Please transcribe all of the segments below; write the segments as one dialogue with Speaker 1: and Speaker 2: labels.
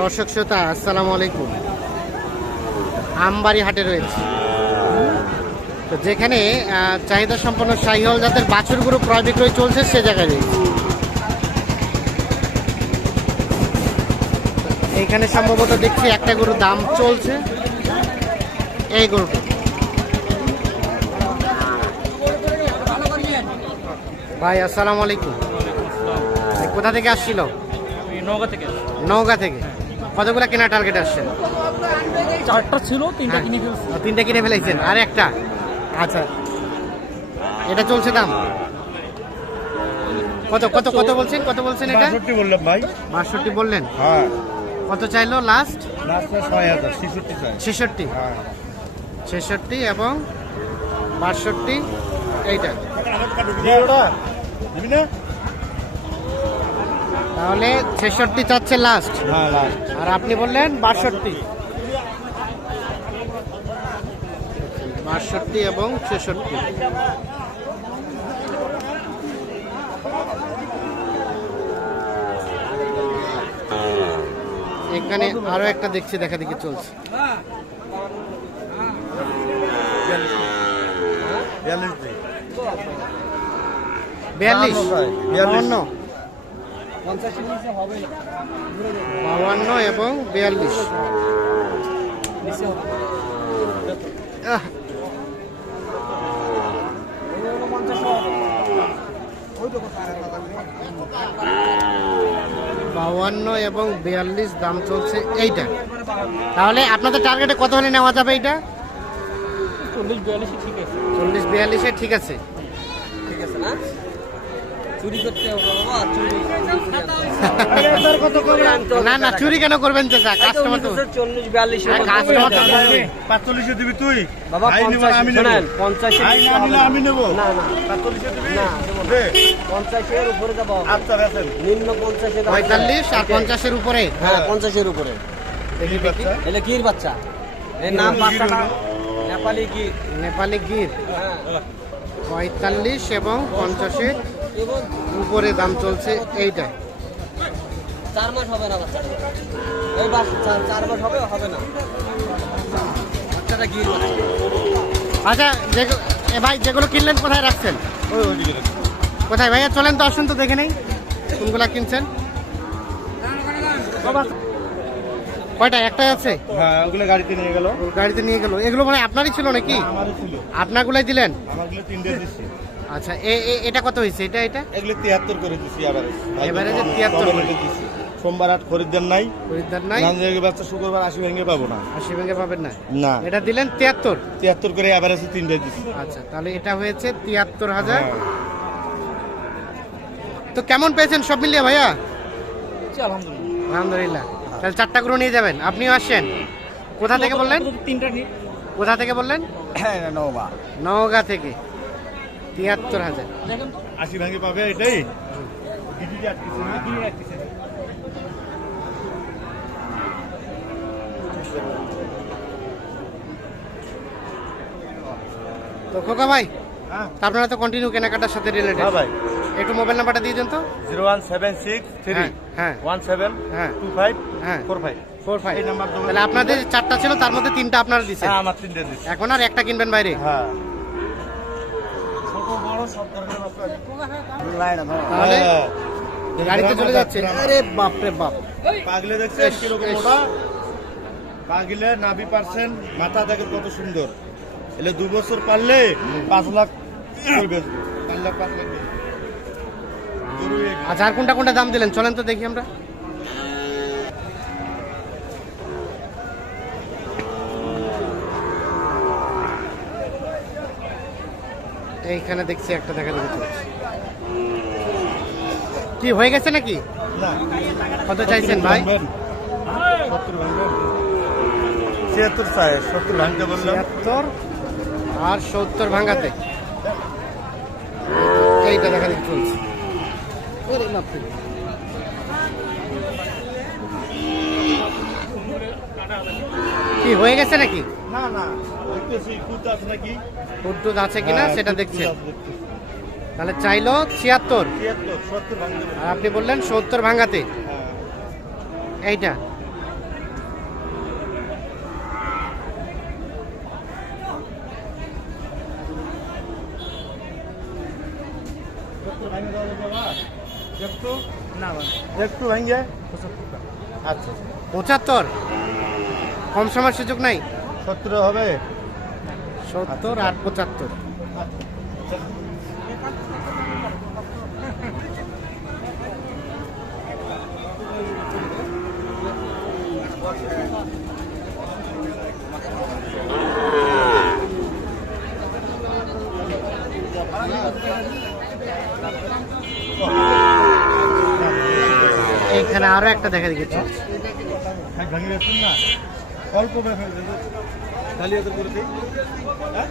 Speaker 1: দর্শক শ্রোতা আসসালামু আলাইকুম। আমবাড়ি হাটে রয়েছে। তো যেখানে চাহিদা সম্পন্ন শাহিহল জাতের বাছুরগুলো ক্রয় বিক্রয় চলছে সে জায়গায় রয়েছে। এইখানে সম্ভবত দেখছি একটা গরুর দাম চলছে। এই গরুটা। ভাই আসসালামু আলাইকুম। কোথা থেকে আসছিল?
Speaker 2: নওগাঁ থেকে
Speaker 1: নওগাঁ থেকে। কতগুলো কেনা টার্গেট আসছে?
Speaker 2: চারটা ছিল তিনটা
Speaker 1: হ্যাঁ।
Speaker 2: কিনে ফেলছি।
Speaker 1: তিনটে কিনে ফেলেছেন। আর একটা? আচ্ছা। এটা চলছে দাম? কত কত কত বলছেন? কত বলছেন এটা?
Speaker 3: বাষট্টি বললাম ভাই।
Speaker 1: বাষট্টি বললেন?
Speaker 3: হ্যাঁ।
Speaker 1: কত চাইলো লাস্ট
Speaker 3: লাস্টে ছয় হাজার ছেষট্টি চাই।
Speaker 1: ছেষট্টি?
Speaker 3: হ্যাঁ।
Speaker 1: ছেষট্টি এবং বাষট্টি এইটা।
Speaker 3: দিবি না?
Speaker 1: তাহলে ছেষট্টি চাচ্ছে লাস্ট
Speaker 3: হ্যাঁ লাস্ট
Speaker 1: আর আপনি বললেন বাষট্টি। বাষট্টি এবং ছেষট্টি। এখানে আরও একটা দেখছি দেখা দেখি চলছে।
Speaker 3: বিয়াল্লিশ
Speaker 1: বিয়াল্লিশ। বাউন্ন এবং বিয়াল্লিশ। বাউান্ন এবং বিয়াল্লিশ দাম চলছে এইটা। তাহলে আপনাদের টার্গেটে কত হলে নেওয়া যাবে এইটা?
Speaker 2: চল্লিশ বিয়াল্লিশে ঠিক আছে।
Speaker 1: চল্লিশ বিয়াল্লিশে ঠিক আছে।
Speaker 2: চুরি করতে
Speaker 1: না না চুরি কেন করবেন চাচা কাস্টমার তো। কাস্টমার।
Speaker 3: পাঁচচল্লিশে দিবি তুই?
Speaker 2: বাবা
Speaker 3: আমি নেব।
Speaker 2: শোনেন
Speaker 3: আই না নিলে আমি নেব।
Speaker 2: না
Speaker 3: দিবি?
Speaker 2: উপরে যাব
Speaker 3: আচ্ছা
Speaker 2: নিম্ন
Speaker 1: আর উপরে।
Speaker 2: হ্যাঁ উপরে।
Speaker 3: দেখি বাচ্চা?
Speaker 2: এটা গির বাচ্চা? এর নাম বাচ্চাটা নেপালি গির
Speaker 1: নেপালি গির
Speaker 2: হ্যাঁ।
Speaker 1: পঁয়তাল্লিশ এবং পঞ্চাশের উপরে দাম চলছে এইটা।
Speaker 2: চার মাস হবে না বাচ্চাটা। ওই চার চার মাস হবে হবে না। বাচ্চাটা গির
Speaker 1: আচ্ছা যে ভাই যেগুলো কিনলেন কোথায় রাখছেন? কোথায়? ভাইয়া চলেন তো আসুন তো দেখে নেই। কোনগুলা কিনছেন? কয়টা? একটাই আছে?
Speaker 3: হ্যাঁ ওগুলো গাড়িতে নিয়ে গেল।
Speaker 1: গাড়িতে নিয়ে গেল। এগুলো মানে আপনারই ছিল নাকি?
Speaker 3: আমারও ছিল।
Speaker 1: আপনারগুলাই দিলেন?
Speaker 3: আমাগুলো তিনটে দিচ্ছি।
Speaker 1: আচ্ছা এ- এ- এটা কত হয়েছে এটা এটা?
Speaker 3: এগুলো তিয়াত্তর করে দিচ্ছি এবারে
Speaker 1: এবারে যে 73 করে।
Speaker 3: দিচ্ছি সোমবার হাট খরিদ্দার নাই।
Speaker 1: খরিদ্দার নাই।
Speaker 3: গান্ধী বাচ্চা শুক্রবার আশি ভেঙে পাবো না।
Speaker 1: আশি ভেঙে পাবেন না?
Speaker 3: না।
Speaker 1: এটা দিলেন তিয়াত্তর?
Speaker 3: তিয়াত্তর করে এভারেজে তিনটে দিচ্ছি
Speaker 1: আচ্ছা তাহলে এটা হয়েছে তিয়াত্তর হাজার।
Speaker 3: হ্যাঁ।
Speaker 1: তো কেমন পেয়েছেন সব মিলিয়ে ভাইয়া?
Speaker 2: আলহামদুলিল্লাহ।
Speaker 1: আলহামদুলিল্লাহ। তাহলে চারটা করে নিয়ে যাবেন। আপনিও আসছেন। কোথা থেকে বললেন?
Speaker 2: তিনটা নিয়ে।
Speaker 1: কোথা থেকে বললেন?
Speaker 3: হ্যাঁ নবা
Speaker 1: নওগাঁ থেকে। তিয়াত্তর হাজার।
Speaker 3: আশি ভাঙে পাবে এটাই?
Speaker 1: তো খোকা ভাই
Speaker 3: হ্যাঁ।
Speaker 1: আপনারা তো কন্টিনিউ কেনাকাটার সাথে রিলেটেড
Speaker 3: হ্যাঁ ভাই।
Speaker 1: একটু মোবাইল নাম্বারটা দিয়ে দেন তো।
Speaker 3: Zero one seven six three
Speaker 1: হ্যাঁ হ্যাঁ।
Speaker 3: ওয়ান সেভেন
Speaker 1: হ্ঁ
Speaker 3: টু ফাইভ
Speaker 1: হ্যাঁ।
Speaker 3: Four five.
Speaker 1: Four five. তাহলে আপনাদের চারটা ছিল তার মধ্যে তিনটা আপনারা দিচ্ছেন
Speaker 3: হ্যাঁ আমার তিনটে দিচ্ছি
Speaker 1: এখন আর একটা কিনবেন বাইরে।
Speaker 3: হ্যাঁ ছোট বড় সব ধরনের বাচ্চা আছে।
Speaker 1: তাহলে
Speaker 3: হ্যাঁ।
Speaker 1: গাড়িতে চলে যাচ্ছে। আরে বাপ। রে বাপ
Speaker 3: পাগলে কীরকম
Speaker 1: এস।
Speaker 3: পাগলে নাভি পারছেন মাথা দেখে কত সুন্দর। এলে দু বছর পারলে পাঁচ লাখ পাঁচ লাখ পাঁচ লাখ।
Speaker 1: আচ্ছা আর কোনটা কোনটা দাম দিলেন? চলেন তো দেখি আমরা। এইখানে দেখছি একটা দেখা দেখি চলছে কি হয়ে গেছে নাকি? কত চাইছেন ভাই?
Speaker 3: সত্তর ভাঙবেন। ছিয়াত্তর চাই সত্তর ভাঙতে
Speaker 1: ছিয়াত্তর আর সত্তর ভাঙাতে। এইটা দেখা দেখি চলছে। কি হয়ে গেছে নাকি?
Speaker 3: না না দেখতেছি নাকি?
Speaker 1: হুড্ডুদ আছে কিনা সেটা দেখছেন তাহলে চাইলো ছিয়াত্তর। আর আপনি বললেন সত্তর ভাঙাতে। এইটা।
Speaker 3: একটু
Speaker 2: না
Speaker 3: আচ্ছা।
Speaker 1: পঁচাত্তর? কম সময়ের সুযোগ নাই?
Speaker 3: সত্তর হবে।
Speaker 1: সত্তর আর পঁচাত্তর। এইখানে আরও একটা দেখা দিয়েছে।
Speaker 3: হ্যাঁ অল্প ভেঙে করে দিই হ্যাঁ?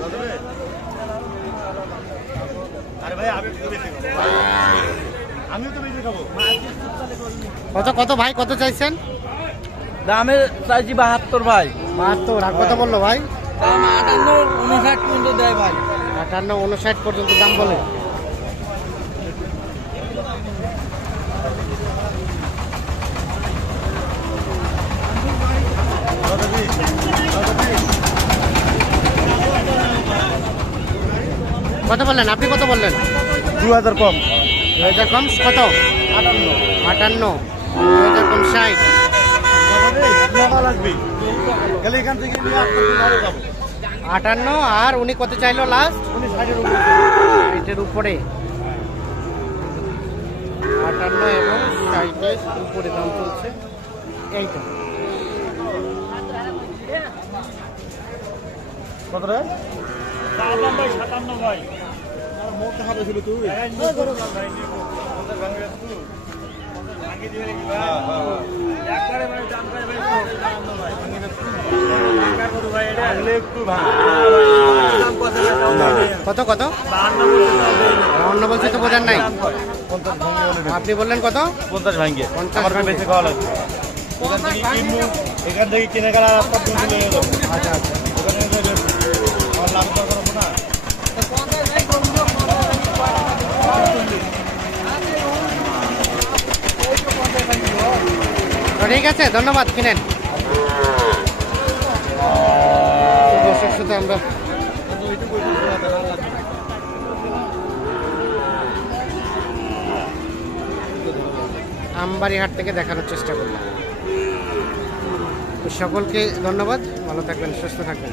Speaker 3: দাদা রে? আরে ভাই আমি তো বেশি আমিও তো বেশি খাব।
Speaker 1: কত কত ভাই কত চাইছেন?
Speaker 2: দামে চাইছি বাহাত্তর ভাই।
Speaker 1: বাহাত্তর আর কত বলল ভাই?
Speaker 2: দাম আটান্ন উনষাট পর্যন্ত দেয় ভাই।
Speaker 1: আটান্ন উনষাট পর্যন্ত দাম বলে। কত বললেন? আপনি কত বললেন?
Speaker 3: দু হাজার কম?
Speaker 1: দু হাজার কম কত
Speaker 3: আটান্ন
Speaker 1: আটান্ন দু হাজার কম ষাট আটান্ন আর উনি কত চাইলো লাস্ট
Speaker 3: উনি ষাটের উপরে।
Speaker 1: আটান্ন এবং ষাটের উপরে দাম চলছে। এইটা
Speaker 3: কত রে? একটু
Speaker 1: কত কত? বাউন্ন বলছে তো বোঝার নাই। আপনি বললেন কত?
Speaker 3: পঞ্চাশ ভাঙে
Speaker 1: পঞ্চাশ
Speaker 3: বেশি খাওয়া লাগবে। এখান থেকে কিনবো এখান থেকে কিনে গেলে আর আপনার দুটো লেগে যাব।
Speaker 1: আচ্ছা আচ্ছা
Speaker 3: ওখানে গেলে আমার লাভ দরকার হব না
Speaker 1: তো ঠিক আছে, ধন্যবাদ, কিনেন। দর্শক সাথে আমরা আমবাড়িহাট থেকে দেখানোর চেষ্টা করলাম। সকলকে ধন্যবাদ, ভালো থাকবেন, সুস্থ থাকবেন।